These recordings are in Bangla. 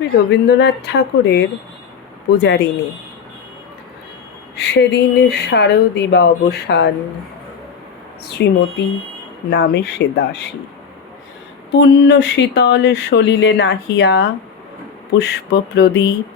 বিশ্বকবি রবীন্দ্রনাথ ঠাকুরের পূজারিণী। সেদিন শারদিবা অবসান, শ্রীমতী নামে সে দাসী। পুণ্য শীতল সলিলে নাহিয়া, পুষ্প প্রদীপ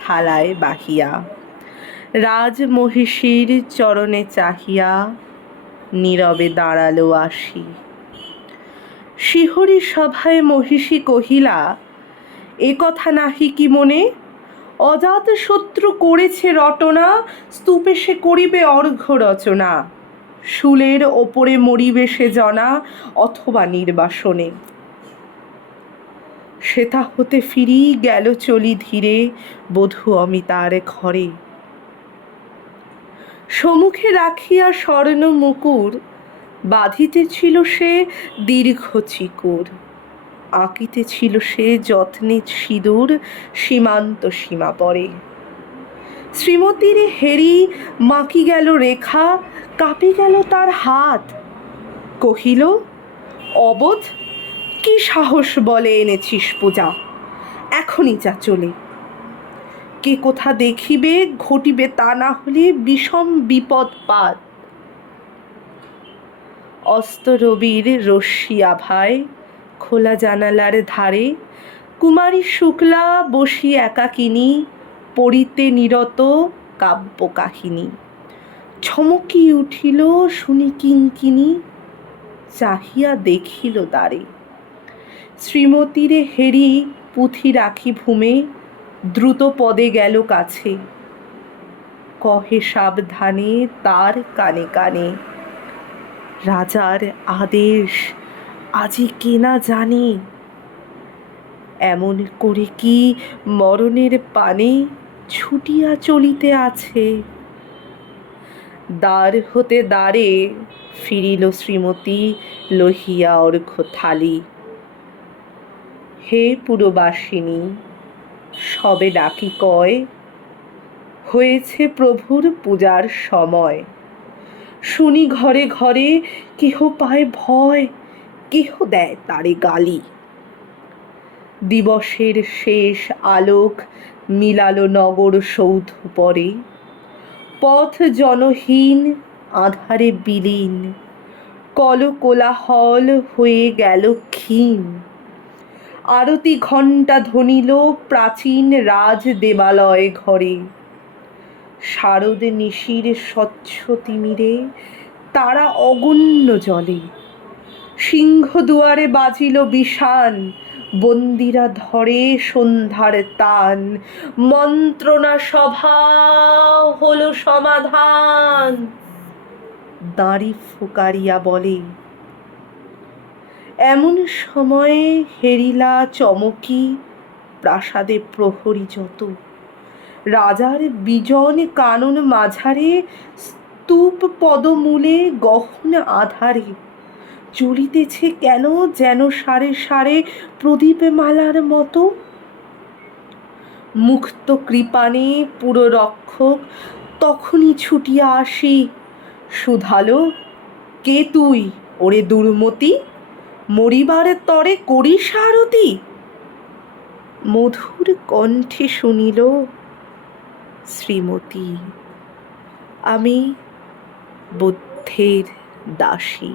থালায় বাহিয়া। রাজমহিষীর চরণে চাহিয়া নীরবে দাঁড়াল আসি শিহরি সভায় মহিষী কহিলা এ কথা নাহি কি মনে? অজাত শত্রু করেছে রটনা, স্তূপে সে করিবে অর্ঘ্য রচনা। শুলের ওপরে মরিবে সে জনা, অথবা নির্বাসনে। সেথা হতে ফিরি গেল চলি ধীরে, বধূ অমিতার ঘরে। সমুখে রাখিয়া স্বর্ণ মুকুর, বাঁধিতেছিল সে দীর্ঘ চিকুর। আঁকিতেছিল সে যত্নে সিঁদুর, সীমান্ত সীমা পরে। শ্রীমতীর হেরি মাকি গেল রেখা, কাঁপি গেল তার হাত। কহিল, অবোধ, কি সাহস বলে এনেছিস পূজা? এখনই যা চলে। কে কোথা দেখিবে, ঘটিবে তা না হলে বিষম বিপদ পাত। অস্ত রবির রশ্মি আভায় খোলা জানালার ধারে, কুমারী শুক্লা বসি একাকিনী, পড়িতে নিরত কাব্য কাহিনী ছমকি উঠিল শুনি কিঙ্কিনী, চাহিয়া দেখিল দ্বারে। শ্রীমতীরে হেরি পুঁথি রাখি ভূমে, দ্রুত পদে গেল কাছে। কহে সাবধানে তার কানে কানে, রাজার আদেশ আজি কেনা জানি? এমন করে কি মরণের পানে ছুটিয়া চলিতে আছে? দ্বার হতে দ্বারে ফিরিল শ্রীমতী লহিয়া অর্ঘ্য থালি। হে পুরবাসিনী, সবে ডাকি কয়, হয়েছে প্রভুর পূজার সময়। শুনি ঘরে ঘরে কেহ পায় ভয়। কেহ দেয় তারে গালি। দিবসের শেষ আলোক মিলালো নগর সৌধ পরে। পথ জনহীন, আধারে বিলীন। কল কোলাহল হয়ে গেল ক্ষীণ। আরতি ঘণ্টা ধ্বনিল প্রাচীন রাজ দেবালয় ঘরে। শারদ নিশির স্বচ্ছ তিমিরে, তারা অগণ্য জলে। সিংহ দুয়ারে বাজিল বিষান, বন্দিরা ধরে সন্ধ্যার তান। মন্ত্রণা সভা হলো সমাধান, দাঁড়ি ফুকারিয়া বলে। এমন সময়ে হেরিলা চমকি, প্রাসাদে প্রহরী যত। রাজার বিজন কানন মাঝারে স্তূপ পদমূলে গহন আধারে। জ্বলিতেছে কেন যেন সারে সারে প্রদীপ মালার মতো? মুক্ত কৃপানে পুরো রক্ষক তখনই ছুটিয়া আসি। শুধালো কে তুই ওরে দুর্মতি? মরিবার তরে করিস আরতি? মধুর কণ্ঠে শুনিল, শ্রীমতী, আমি বুদ্ধের দাসী।